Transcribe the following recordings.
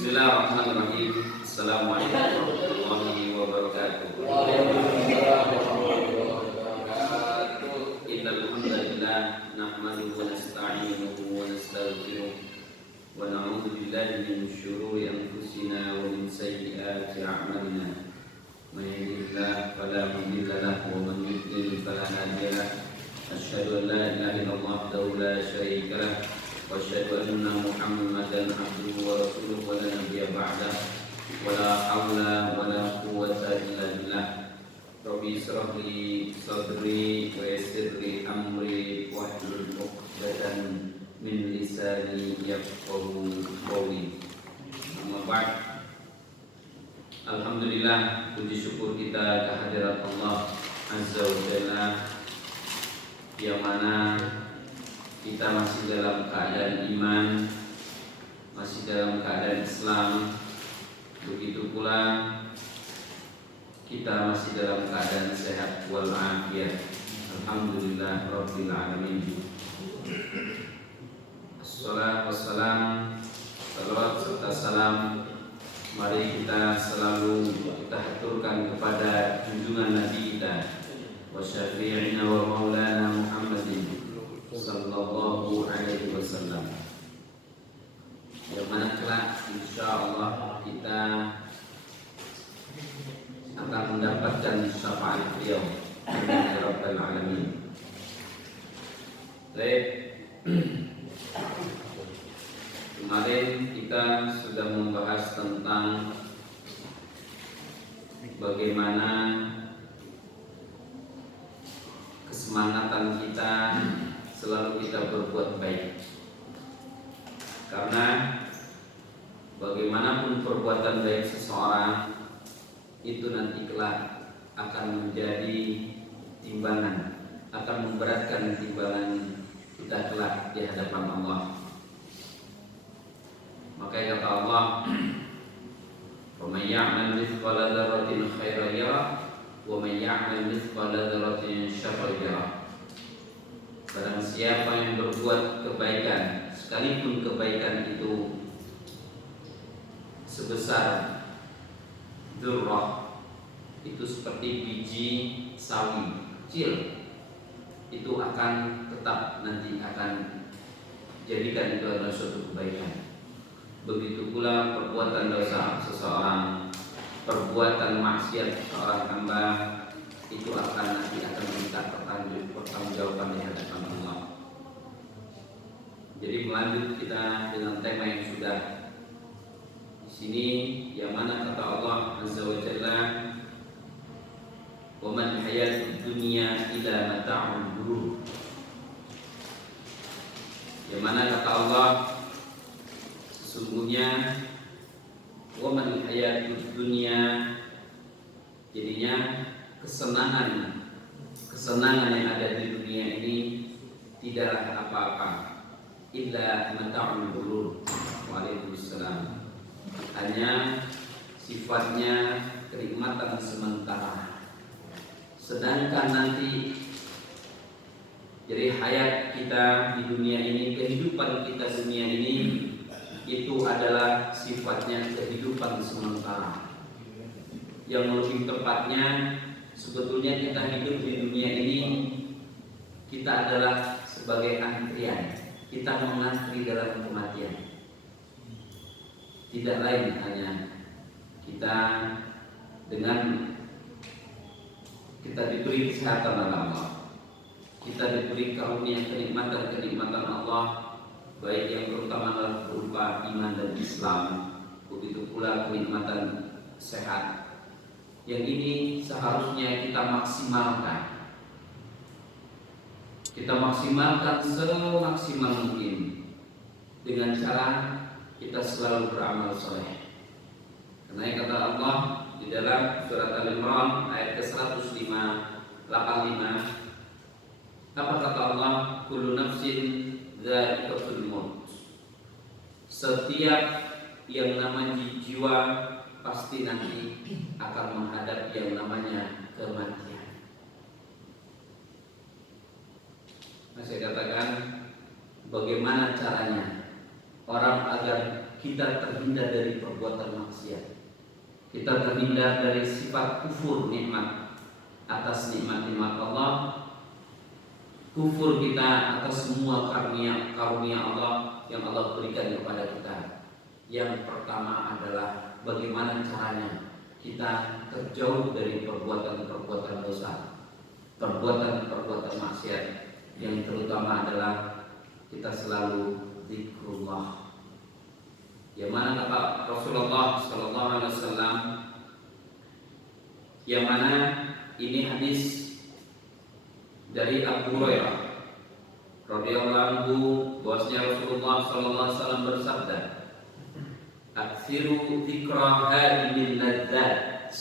Bismillahirrahmanirrahim. Assalamualaikum warahmatullahi wabarakatuh. Innal hamdalillah nahmaduhu wa nasta'inuhu wa nastaghfiruh wa na'udzu billahi min shururi anfusina wa min sayyiati a'malina. May yahdihillahu fala mudilla lahu wa man yudlil fala hadiya lahu. Asyhadu an la ilaha illallah wahdahu la syarika lahu wa asyhadu anna Muhammadan abduhu wa rasuluhu wa la nabiyya ba'dah. Wa la haula wa la quwwata illa billah. Rabbi ishrah li sadri wa yassir li amri wahlul 'uqdatam min lisani yafqahu qawli. Amma ba'd. Alhamdulillah, puji syukur kita kehadirat Allah Azza wa Jalla, yang mana kita masih dalam keadaan iman, masih dalam keadaan Islam. Begitu pula kita masih dalam keadaan sehat walafiat. Alhamdulillah Rabbil Alamin. Assalatu wassalam, salawat serta salam, mari kita selalu kita haturkan kepada junjungan Nabi kita wa syafi'ina wa maulana Muhammadin sallallahu alaihi wasallam, yang mana kelak insyaallah kita akan mendapatkan syafaat beliau. Amin ya rabbal alamin. Baik, kemarin kita sudah membahas tentang bagaimana kesemangatan kita selalu kita berbuat baik, karena bagaimanapun perbuatan baik seseorang itu nanti kelak akan menjadi timbangan, akan memberatkan timbangan kita kelak di hadapan Allah. Maka kata Allah, "Wa may ya'mal mithqala dzarratin khairan yarah wa may ya'mal mithqala dzarratin syarran yarah." Barang siapa yang berbuat kebaikan, sekalipun kebaikan itu sebesar dzurrah, itu seperti biji sawi kecil, itu akan tetap nanti akan jadikan itu adalah suatu kebaikan. Begitu pula perbuatan dosa seseorang, perbuatan maksiat seorang hamba, itu akan nanti akan minta pertanggungjawaban di hadapan Allah. Jadi melanjut kita dengan tema yang sudah di sini, yang mana kata Allah Azza wa Jalla, "Wa man hayatud dunya illa mata'ul ghurur." Yang mana kata Allah, sesungguhnya wa man hayatud dunya, jadinya kesenangan yang ada di dunia ini tidaklah apa-apa illa mata'ul ghurur. Waalaikumsalam. Hanya sifatnya kenikmatan sementara. Sedangkan nanti jadi hayat kita di dunia ini, kehidupan kita dunia ini, itu adalah sifatnya kehidupan sementara. Yang lebih tepatnya, sebetulnya kita hidup di dunia ini, kita adalah sebagai antrian. Kita mengantri dalam kematian. Tidak lain hanya kita dengan kita diberi kesehatan oleh Allah, kita diberi karunia kenikmatan Allah, baik yang terutama adalah berupa iman dan Islam. Begitu pula kenikmatan sehat, yang ini seharusnya kita maksimalkan. Kita maksimalkan semaksimal mungkin dengan cara kita selalu beramal soleh. Karena kata Allah di dalam surat Al-Imran ayat ke-185, apa kata Allah? Kullu nafsin dha'iqatul maut. Setiap yang namanya jiwa pasti nanti akan menghadap yang namanya kematian. Nah, saya katakan bagaimana caranya orang agar kita terhindar dari perbuatan maksiat. Kita terhindar dari sifat kufur nikmat atas nikmat-nikmat Allah, kufur kita atas semua karunia Allah yang Allah berikan kepada kita. Yang pertama adalah bagaimana caranya kita terjauh dari perbuatan-perbuatan dosa, perbuatan-perbuatan maksiat, yang terutama adalah kita selalu zikrullah. Yang mana kata Rasulullah Sallallahu Alaihi Wasallam, yang mana ini hadis dari Abu Hurairah radhiyallahu anhu, bahwasanya Rasulullah Sallallahu Alaihi Wasallam bersabda, "Aksiru dzikra hadhil ladzat."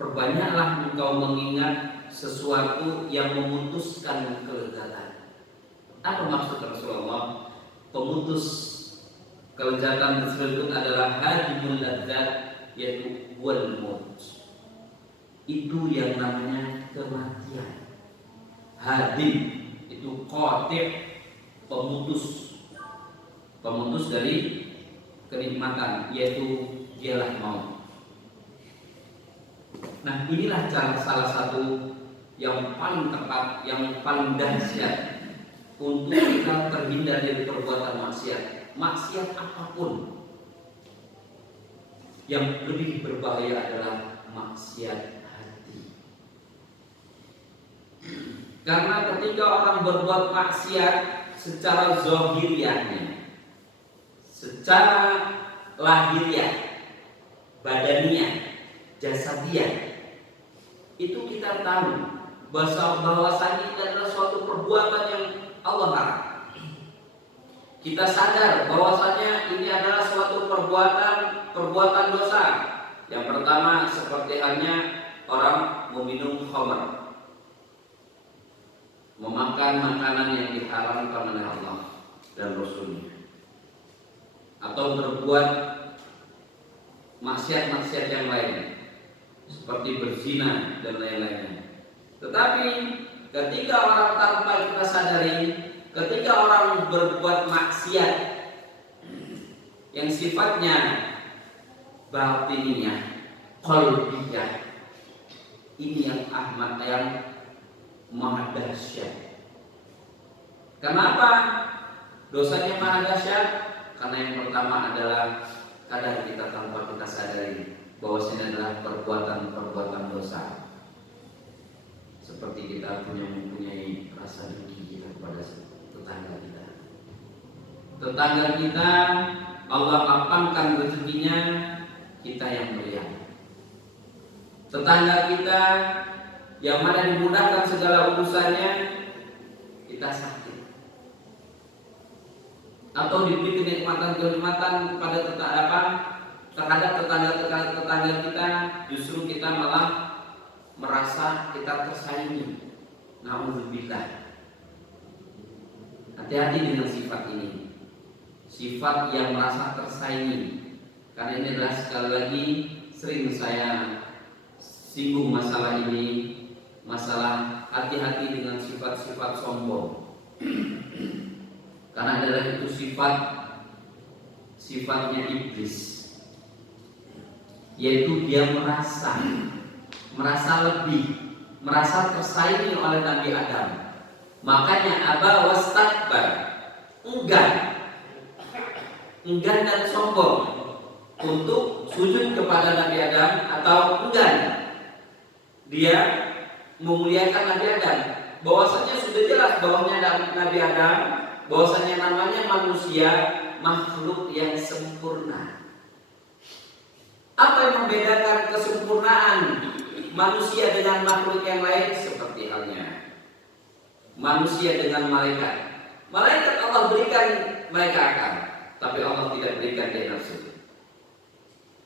Perbanyaklah engkau mengingat sesuatu yang memutuskan kelezatan. Apa maksud Rasulullah? Pemutus kelezatan tersebut adalah hadhil ladzat, yaitu wal maut. Itu yang namanya kematian. Hadim itu qati', pemutus dari kenikmatan, yaitu dialah maut. Nah, inilah salah satu yang paling tepat, yang paling dahsyat untuk kita terhindar dari perbuatan maksiat. Maksiat apapun, yang lebih berbahaya adalah maksiat hati. Karena ketika orang berbuat maksiat secara zahiriyahnya, secara lahiriah, badaniah, jasadiah, itu kita tahu bahwasanya ini adalah suatu perbuatan yang Allah larang. Kita sadar bahwasanya ini adalah suatu perbuatan dosa. Yang pertama seperti halnya orang meminum khamr, memakan makanan yang diharamkan oleh Allah dan Rasulnya, atau berbuat maksiat-maksiat yang lain seperti berzina dan lain-lainnya. Tetapi ketika orang tanpa kita sadari, ketika orang berbuat maksiat yang sifatnya batiniah, qalbiyah, ini yang maha dahsyat. Kenapa dosanya maha dahsyat? Karena yang pertama adalah kadang kita tanpa kita sadari bahwasanya adalah perbuatan dosa. Seperti kita mempunyai rasa dengki kita kepada tetangga kita, Allah lapangkan rezekinya, kita yang meriah. Tetangga kita yang mana dimudahkan segala urusannya, kita sakit. Atau diberi kenikmatan terhadap tetangga kita, justru kita malah merasa kita tersaingi. Nauzubillah. Hati-hati dengan sifat ini, sifat yang merasa tersaingi. Karena ini adalah, sekali lagi sering saya singgung masalah ini, masalah hati-hati dengan sifat-sifat sombong. Karena adalah itu sifatnya iblis, yaitu dia merasa lebih, merasa tersaingi oleh Nabi Adam. Makanya aba wastakbar, enggan dan sombong untuk sujud kepada Nabi Adam, atau enggan dia memuliakan Nabi Adam. Bahwasanya sudah jelas bahwasanya Nabi Adam, bahwasanya namanya manusia, makhluk yang sempurna. Apa yang membedakan kesempurnaan manusia dengan makhluk yang lain? Seperti halnya manusia dengan malaikat. Malaikat Allah berikan mereka akal, tapi Allah tidak berikan dia nafsu.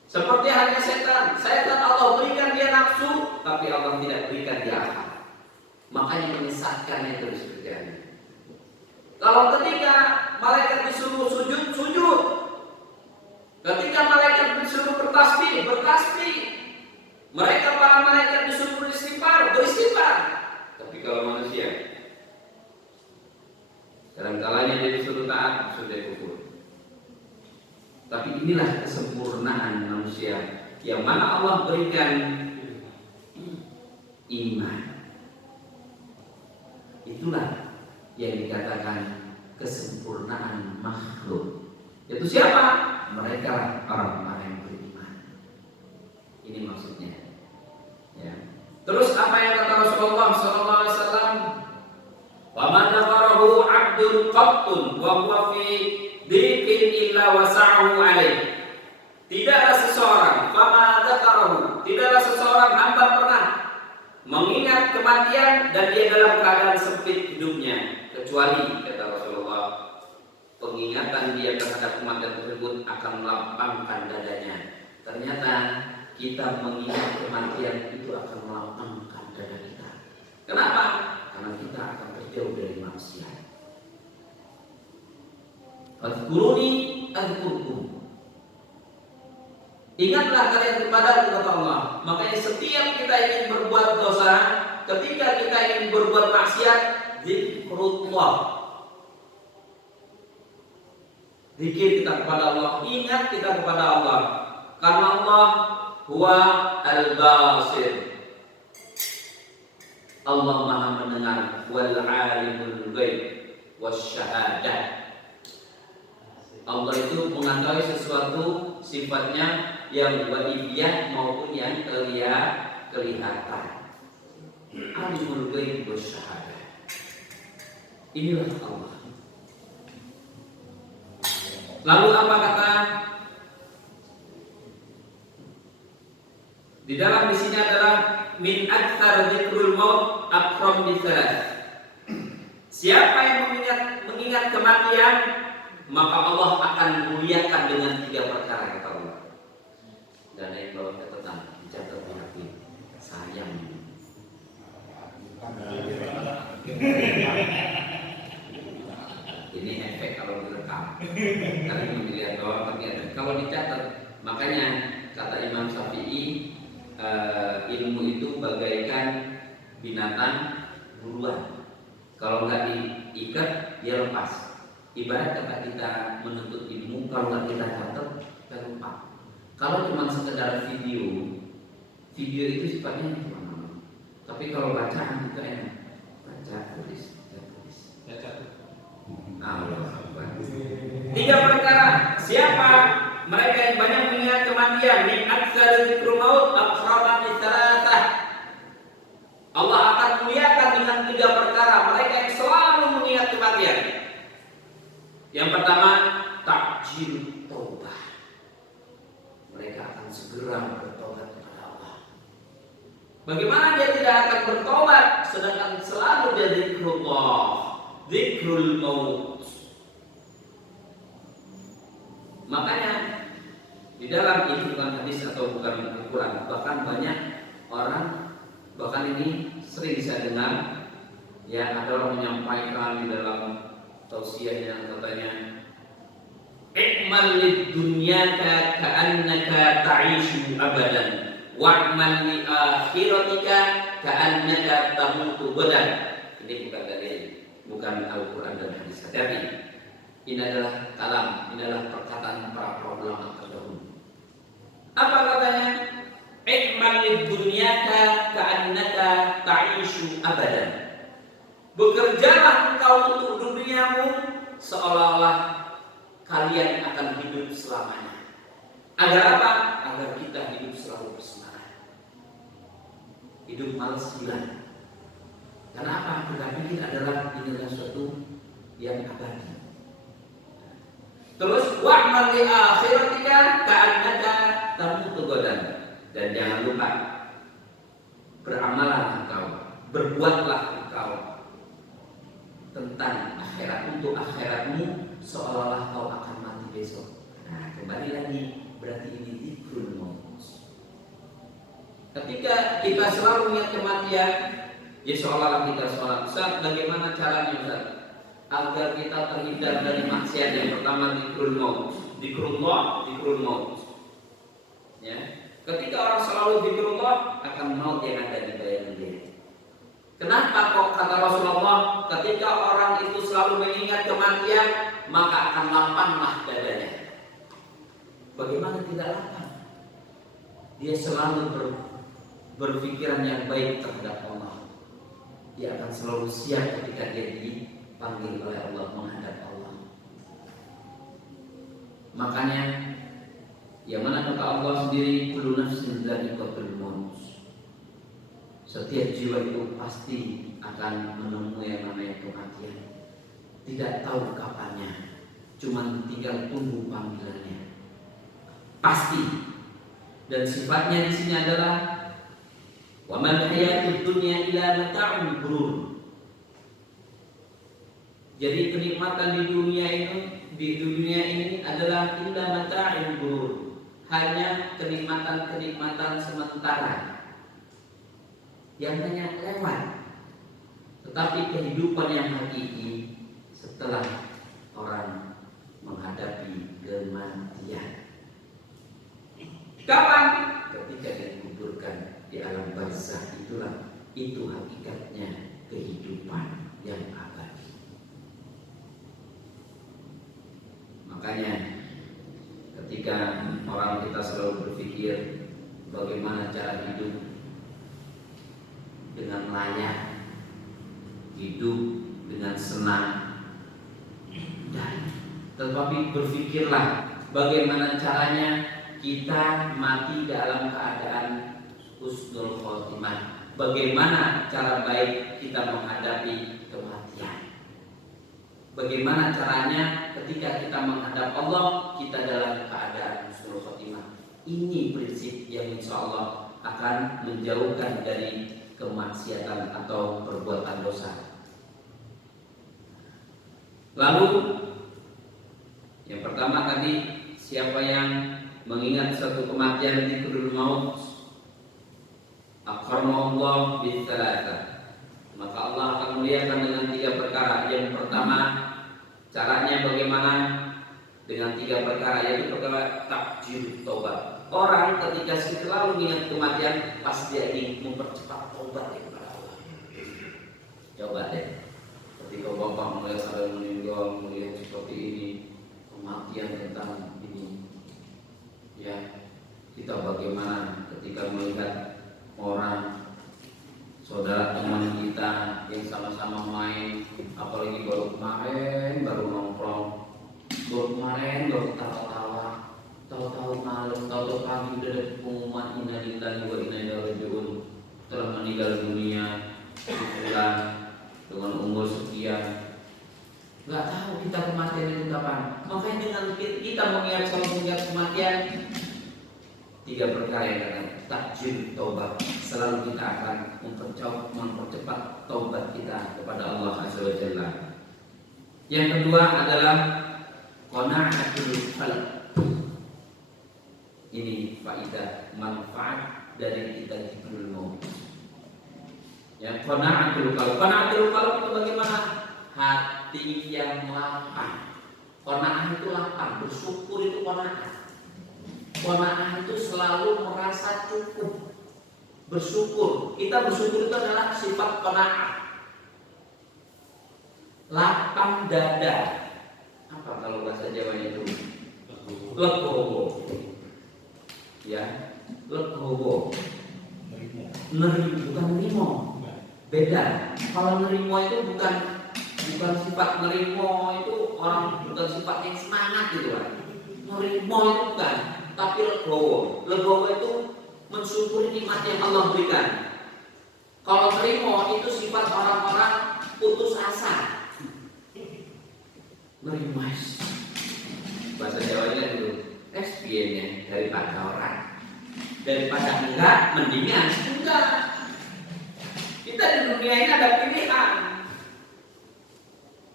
Seperti halnya setan Allah berikan dia nafsu, tapi Allah tidak berikan dia akal. Makanya menyesatkannya terus terjadi. Kalau ketika malaikat disuruh sujud, sujud. Ketika malaikat disuruh bertasbih, bertasbih. Mereka para malaikat disuruh beristighfar, beristighfar. Tapi kalau manusia, kadang-kalanya dia disuruh taat, sudah kufur. Tapi inilah kesempurnaan manusia yang mana Allah berikan iman. Itulah yang dikatakan kesempurnaan makhluk. Itu siapa? Mereka orang-orang yang beriman. Ini maksudnya. Ya. Terus apa yang kata Rasulullah SAW? Wa man nafarahu 'abdun qattun wa huwa fi dhiqin illa wasa'ahu 'alaih. Tidaklah seseorang, fama dzakarahu, tidaklah seseorang hamba pernah mengingat kematian dan dia dalam keadaan sempit hidupnya, kecuali kata Rasulullah, pengingatan dia terhadap kematian tersebut akan melapangkan dadanya. Ternyata kita mengingat kematian itu akan melapangkan dada kita. Kenapa? Karena kita akan terjauh dari maksiat. Fadhkuruni adzkurkum. Ingatlah kalian kepada kata Allah. Makanya setiap kita ingin berbuat dosa, ketika kita ingin berbuat maksiat, zikrullah. Zikir kita kepada Allah, ingat kita kepada Allah. Karena Allah huwa al-basir. Allah Maha mendengar, wal alimul ghaib wasyahadah. Allah itu mengetahui sesuatu sifatnya yang wadiyah maupun yang kelihatan. Alimul ghaib wasyahadah. Inilah Allah. Lalu apa kata? Di dalam di sini adalah min aktsar dzikrul maut akram bi thalath. Siapa yang mengingat kematian, maka Allah akan muliakan dengan 3 perkara kata Allah. Dan yang bawa catatan, dicatat di hati. Sayang. Ini efek kalau direkam. Karena dilihat bahwa kalau dicatat, makanya kata Imam Syafi'i, ilmu itu bagaikan binatang buruan. Kalau nggak diikat, dia lepas. Ibarat kata kita menuntut ilmu, kalau nggak kita catat, kita lupa. Kalau cuma sekedar video itu sifatnya cuma. Tapi kalau bacaan kita enak. Baca, tulis. Allah. 3 perkara. Siapa? Mereka yang banyak mengingat kematian. Min aktsar dzikrul maut aqraban li thalathah. Allah akan muliakan dengan 3 perkara. Mereka yang selalu mengingat kematian. Yang pertama, takjil taubah. Mereka akan segera bertobat kepada Allah. Bagaimana dia tidak akan bertobat sedangkan selalu dia zikrullah, zikrul maut. Makanya di dalam ini bukan hadis atau bukan Al-Quran, bahkan banyak orang, bahkan ini sering saya dengar, ya ada orang menyampaikan di dalam tausiahnya katanya, "I'mal lid dunyaka ka'annaka ta'ishu abadan, wa'mal li akhiratika ka'annaka tamutu ghadan." Ini bukan dalil, bukan Al-Quran dan hadis, tapi ini adalah kalam, ini adalah perkataan para ulama terdahulu. Apa katanya? "I'mal lid dunyaka ka'annaka ta'ishu abadan." Bekerjalah engkau untuk duniamu seolah-olah kalian akan hidup selamanya. Agar apa? Agar kita hidup selalu bersemangat. Hidup malas hilang. Karena apa? Kita pikir adalah ini adalah suatu yang abadi. Terus wa'mal li akhiratika ka'annaka tamutu ghadan. Dan jangan lupa beramallah engkau, berbuatlah engkau tentang akhirat, untuk akhiratmu seolah-olah kau akan mati besok. Nah, kembali lagi, berarti ini zikrul maut. Ketika kita selalu ingat kematian, ya seolah-olah kita sholat. Ustaz, bagaimana caranya Ustaz? Agar kita terhindar dari maksiat. Yang pertama zikrul maut. Zikrullah, zikrul maut. Ya. Ketika orang selalu zikrullah, akan maut yang ada di bayangan dia. Kenapa kok kata Rasulullah, ketika orang itu selalu mengingat kematian, maka akan lapanglah dadanya. Bagaimana tidak lapang? Dia selalu berpikiran yang baik terhadap Allah. Dia akan selalu siap ketika dia dipanggil oleh Allah menghadap Allah. Makanya yang mana kata Allah sendiri, kullu nafsin dha'iqatul maut. Setiap jiwa itu pasti akan menemui yang namanya kematian. Tidak tahu kapannya, cuma tinggal tunggu panggilannya. Pasti. Dan sifatnya di sini adalah wa mal hayatud dunya illa mata'ul ghurur. Jadi kenikmatan di dunia ini adalah illa mata'ul ghurur. Hanya kenikmatan-kenikmatan sementara yang hanya lewat. Tetapi kehidupan yang hakiki setelah orang menghadapi kematian. Kapan? Ketika dikuburkan di alam barzakh, itu hakikatnya kehidupan yang abadi. Makanya ketika orang kita selalu berpikir bagaimana cara hidup dengan layak, hidup dengan senang, dan tetapi berpikirlah bagaimana caranya kita mati dalam keadaan husnul khotimah. Bagaimana cara baik kita menghadapi kematian? Bagaimana caranya ketika kita menghadap Allah, kita dalam keadaan husnul khotimah? Ini prinsip yang insya Allah akan menjauhkan dari kemaksiatan atau perbuatan dosa. Lalu yang pertama tadi, siapa yang mengingat satu kematian dzikrul maut, akramahu bitsalatsa, maka Allah akan muliakan dengan 3 perkara. Yang pertama, caranya bagaimana? Dengan 3 perkara, yaitu perkara takjil taubat. Orang ketika selalu mengingat kematian, pasti dia ingin mempercepat taubat kepada Allah. Coba deh, ketika bapak melihat ada yang meninggal, melihat seperti ini, kematian tentang ini, ya, kita bagaimana ketika melihat orang saudara teman kita yang sama-sama main, apalagi baru kemarin baru nongkrong, baru kemarin baru tawa-tawa, tahu-tahu malam, tahu-tahu pagi udah ada pengumuman inna lillahi wa inna ilaihi raji'un, telah meninggal dunia sebulan dengan umur sekian. Nggak tahu kita kematian itu kapan. Makanya dengan kita mengingat kematian, 3 perkara yang akan takjil taubat, selalu kita akan mempercepat taubat kita kepada Allah Azza wa Jalla. Yang kedua adalah qana'atul qalb. Ini faedah manfaat dari kita dzikrul maut. Ya, qana'atul qalb. Qana'atul qalb itu bagaimana? Hati yang lapang. Qanaah itu lapang, bersyukur itu qanaah. Qanaah itu selalu merasa cukup, bersyukur. Kita bersyukur itu adalah sifat qanaah. Lapang dada. Apa kalau bahasa Jawanya itu? Legowo. Ya, legowo. Bukan nerimo. Beda. Kalau nerimo itu bukan sifat nerimo, itu orang bukan sifat yang semangat gitu kan. Nerimo itu bukan, tapi legowo. Legowo itu mensyukuri nikmat yang Allah berikan. Kalau nerimo itu sifat orang-orang putus asa. Merimas. Bahasa Jawanya itu SPN-nya daripada orang. Daripada enggak, mendingan enggak. Kita di dunia ini ada pilihan.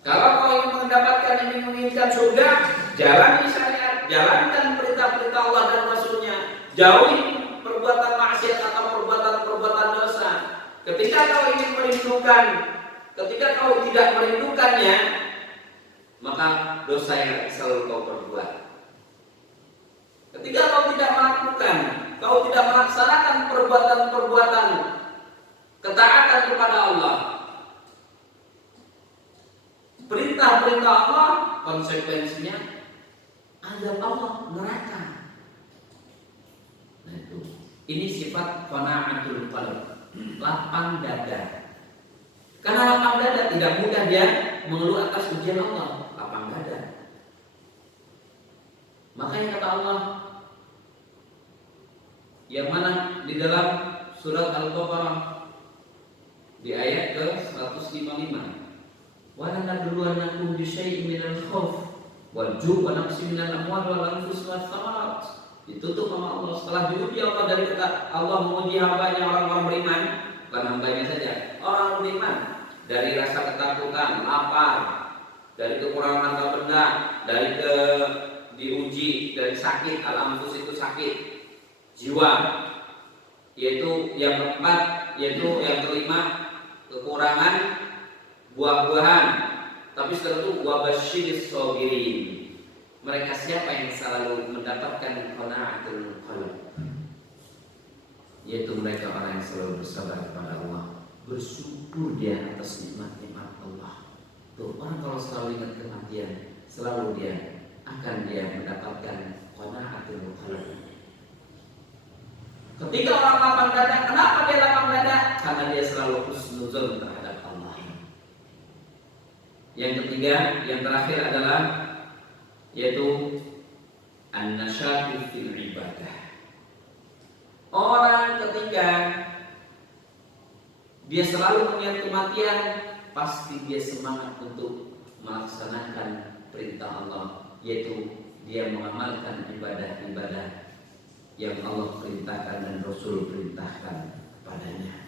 Kalau kau ingin mendapatkan, ingin menginginkan surga, jalani syariat, jalankan perintah-perintah Allah dan Rasulnya, jauhi perbuatan maksiat atau perbuatan dosa. Ketika kau ingin merindukan, ketika kau tidak merindukannya, maka dosa yang selalu kau perbuat. Ketika kau tidak melakukan, kau tidak melaksanakan perbuatan-perbuatan ketaatan kepada Allah, perintah-perintah Allah, konsekuensinya azab Allah, neraka. Ini sifat qana'atul qalb, lapang dada. Karena lapang dada tidak mudah dia mengeluh atas ujian Allah, lapang dada. Makanya kata Allah yang mana di dalam surat Al-Baqarah di ayat ke-155, wa lanabluwannakum bisyai'in minal khauf wal ju' wa naqsin minal amwali wal anfusi wath thamarat. Ditutup sama Allah. Setelah diuji Allah dari kata Allah menguji hambanya orang-orang beriman, bukan hambanya saja, orang beriman, dari rasa ketakutan, lapar, dari kekurangan harta benda, dari diuji dari sakit, al-anfus itu sakit jiwa, yaitu yang keempat, yaitu yang kelima kekurangan buah-buahan. Tapi setelah itu wabasyiris sabirin. Mereka siapa yang selalu mendapatkan qana'atul qalb? Yaitu mereka orang yang selalu bersabar kepada Allah, bersyukur dia atas nikmat-nikmat Allah. Tuh, orang kalau selalu ingat kematian, selalu dia mendapatkan qana'atul qalb. Ketika orang lapang dada, kenapa dia lapang dada? Karena dia selalu husnuzon terhadap Allah. Yang ketiga, yang terakhir adalah yaitu an-nasyatu fil ibadah. Orang ketika dia selalu mengingat kematian, pasti dia semangat untuk melaksanakan perintah Allah, yaitu dia mengamalkan ibadah-ibadah yang Allah perintahkan dan Rasul perintahkan kepadanya.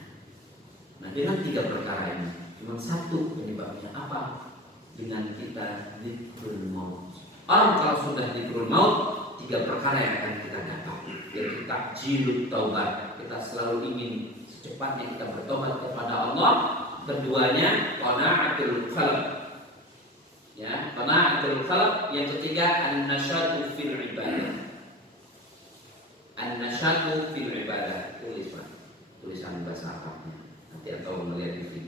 Nah, dengan tiga perkara ini, cuma satu penyebabnya apa? Dengan kita dzikrul maut. Orang kalau sudah dzikrul maut, tiga perkara yang akan kita dapat, yaitu takjilut taubat. Kita selalu ingin secepatnya kita bertobat kepada Allah. Keduanya qana'atul qalb. Ya, qana'atul qalb. Yang ketiga an-nasyatu fil ibadah. An-nasyatu fil ibadah. Tulisan bahasa Arabnya. Nanti atau melihat di video.